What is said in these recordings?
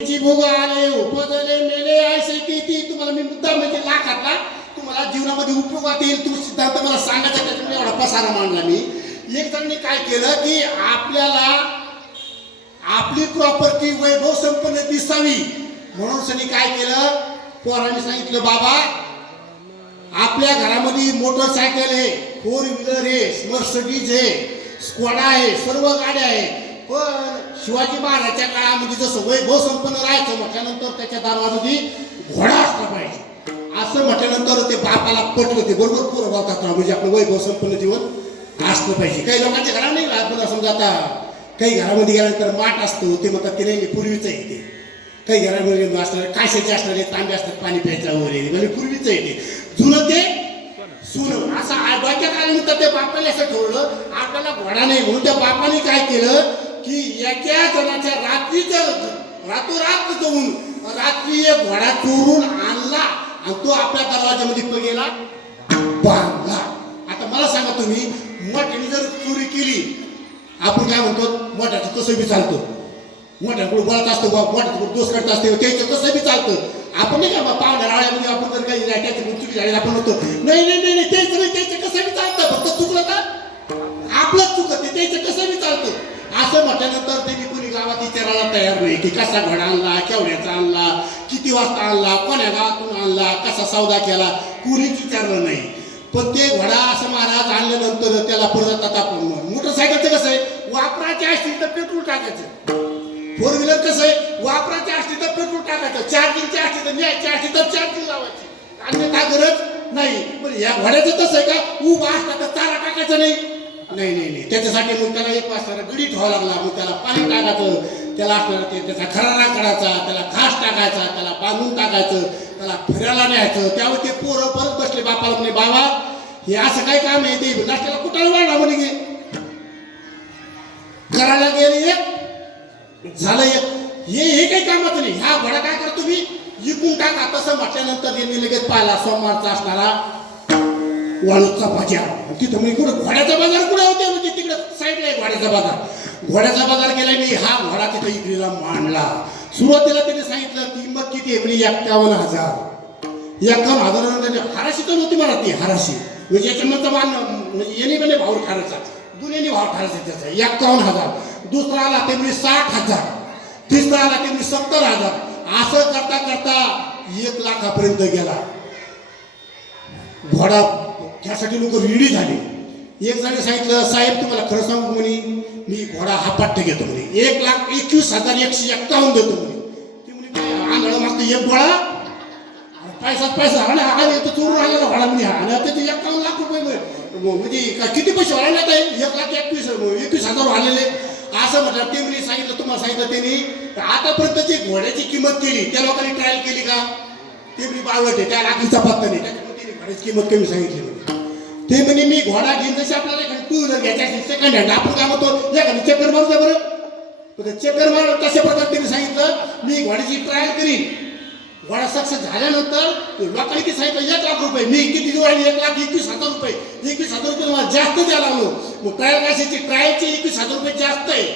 ची आले उपजले मेले असे की ती तुम्हाला मी मुद्दा म्हणजे लाखातला तुम्हाला जीवनामध्ये उपयोगात येईल तो सिद्धांत मला सांगायचा त्याच्यामुळे एवढा पसारा मांडला मी. एक जणांनी काय केलं की आपल्याला आपली प्रॉपर्टी वैभव संपन्न दिसावी म्हणून सनी काय केलं? पोरांनी सांगितलं बाबा आपल्या घरामध्ये मोटरसायकल आहे फोर व्हीलर आहे मर्सडीज आहे स्क्वाडा आहे सर्व गाड्या आहे पण शिवाजी महाराजच्या काळामध्ये जसं वैभव संपन्न राहायचं म्हटल्यानंतर त्याच्या दारामध्ये घोडा असला पाहिजे. असं म्हटल्यानंतर ते बापाला पटलं ते बरोबर पुरं बोलतात म्हणजे आपलं वैभव संपन्न जीवन असलं पाहिजे. काही लोकांच्या घरा नाही आपण समजा आता काही घरामध्ये गेल्यानंतर माठ असतो ते म्हणतात ते नाही पूर्वीच आहे ते. काही घरामध्ये असणार काशाचे असणारे तांबे असतात पाणी प्यायचं वगैरे म्हणजे पूर्वीच आहे ते. जुनं ते सुन. असं आ- काळानंतर आल्यानंतर त्या बापाने असं ठेवलं आपल्याला घोडा नाही म्हणून त्या बापाने काय केलं की एका जणाच्या रात्रीच रातोरात जाऊन रात्री एक घोडा चोरून आणला आणि तो आपल्या दरवाजामध्ये गेला. बांधला. आता मला सांगा तुम्ही मठाने जर चोरी केली आपण काय म्हणतो मठाचं कसं बी चालतो? मोठ्याकडून बोलत असतो बा मोठ्याकडून दोष करत असतो त्याचं कसं बी चालतं? आपण नाही का बा पाहुण्या राळ्यामध्ये आपण जर काही त्याच्या चुकी झाली आपण म्हणतो नाही नाही नाही नाही, त्याचं नाही त्याचं कसं बी चालतं? फक्त चुकलं का आपलंच चुकत त्याचं कसं बी चालतं? असं म्हटल्यानंतर ते कुणी गावात विचारायला तयार नाही की कसा घड आणला केवढ्याचा आणला किती वाजता आणला कोण्या गावातून आणला कसा सौदा केला कुणीच विचारलं नाही. पण ते घडा असं महाराज आणल्यानंतर त्याला परत आता मोटरसायकलचं कसं आहे? वापराचे असतील तर पेट्रोल टाकायचं. फोर व्हीलर कसं आहे? वापराचे असतील तर पेट्रोल टाकायचं. चार्जिंगचे असतील तर न्यायचे असतील तर चार्जिंग लावायची. अन्यथा गरज नाही. पण या घोड्याचं तसं आहे का? उभा असला तर चारा टाकायचा नाही. नाही नाही नाही. त्याच्यासाठी मग त्याला एक वाजता गडी ठेवावा लागला. मग त्याला पाणी टाकायचं. त्याला असणार ते त्याचा खरारा काढायचा. त्याला घास टाकायचा. त्याला बांधून टाकायचं. त्याला फिरायला न्यायचं. त्यावर ते पोरं परत बसले. बापाला म्हणे बाबा हे असं काय काम आहे ते? नाश्त्याला कुठाला वाढला म्हणे गे करायला गेले एक. झालं एक. हे हे काही कामाचं नाही. ह्या घडा काय करतो मी विकून टाका. तसं म्हटल्यानंतर यांनी लगेच पाहिला. सोमवारचा असणारा वाळूचा बाजार. तिथं म्हणजे कुठं घोड्याचा बाजार कुठे होते? म्हणजे तिकडे साईडला आहे घोड्याचा बाजार. घोड्याचा बाजार केला मी हा घोडा तिथं इकडीला मांडला. सुरुवातीला त्याने सांगितलं किंमत किती आहे? म्हणजे एक्कावन्न हजार. एक्कावन्न हजार हाराशी तर होती मला ती हाराशी. म्हणजे याच्यानंतर मान म्हणजे येणे म्हणजे भाऊ ठाराचा दुनियाने भाव ठाराचा त्याचा. एक्कावन्न हजार. दुसरा आला ते म्हणजे साठ हजार. तिसरा आला ते म्हणजे सत्तर हजार. असं करता करता एक लाखापर्यंत गेला. घोडा त्यासाठी लोक रेडी झाले. एक जणांनी सांगितलं साहेब तुम्हाला खरं सांगू म्हणे मी घोडा हा पट्ट घेतो म्हणे. एक लाख एकवीस हजार एकशे एक्कावन्न देतो म्हणे. ते म्हणे आंधळ मागतो एक घोडा? पैसा पैसा आणि हा येतो चोरून आलेला घोडा म्हणे. हा आणि त्याचे एक्कावन्न लाख रुपये म्हणजे का- किती पैसे वाढले आता? एक लाख एकवीस एकवीस हजार आलेले असं म्हटलं ते म्हणे सांगितलं तुम्हाला सांगितलं त्यांनी आतापर्यंत जे घोड्याची किंमत केली त्या लोकांनी ट्रायल केली का? ते म्हणे बावट आहे त्या लाखीचा पत्ता नाही. त्याच्यामुळे त्यांनी घोड्याची किंमत कमी सांगितली ते म्हणे मी घोडा घेईन जशी आपल्याला एखादी टू व्हीलर घ्यायची सेकंड हँड आपण काय म्हणतो? एखादी चक्कर मारू द्या बरं? चक्कर मार तशा प्रकारे सांगितलं मी घोड्याची ट्रायल करीन. घोडा सक्सेस झाल्यानंतर लोकांनी किती सांगितलं एक लाख रुपये मी किती दिवाळी एक लाख एकवीस हजार रुपये. एकवीस हजार रुपये मला जास्त द्यायला लागलो. मग ट्रायल कशाची ट्रायलची एकवीस हजार रुपये जास्त आहे.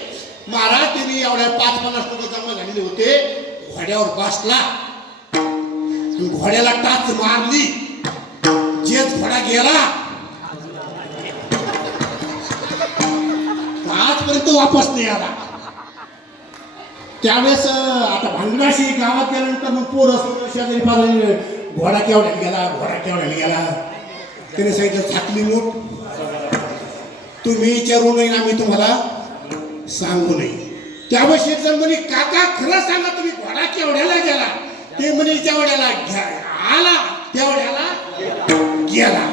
महाराज त्यांनी एवढ्या पाच पन्नास लोक जमा झालेले होते. घोड्यावर बसला. घोड्याला टाच मारली. जेच घोडा गेला आजपर्यंत वापस नाही आला. त्यावेळेस आता भांगडाशी गावात गेल्यानंतर मग पोर असतो शेजारी पाजारी घोडा केवढ्यात गेला घोडा केवढ्यात गेला. त्याने सांगितलं थाकली मूठ. तुम्ही विचारू नये आम्ही तुम्हाला सांगू नये. त्यावेळेस एक म्हणे काका खरं सांगा तुम्ही घोडा केवढ्याला गेला? ते म्हणे तेवढ्याला घ्या आला तेवढ्याला गेला.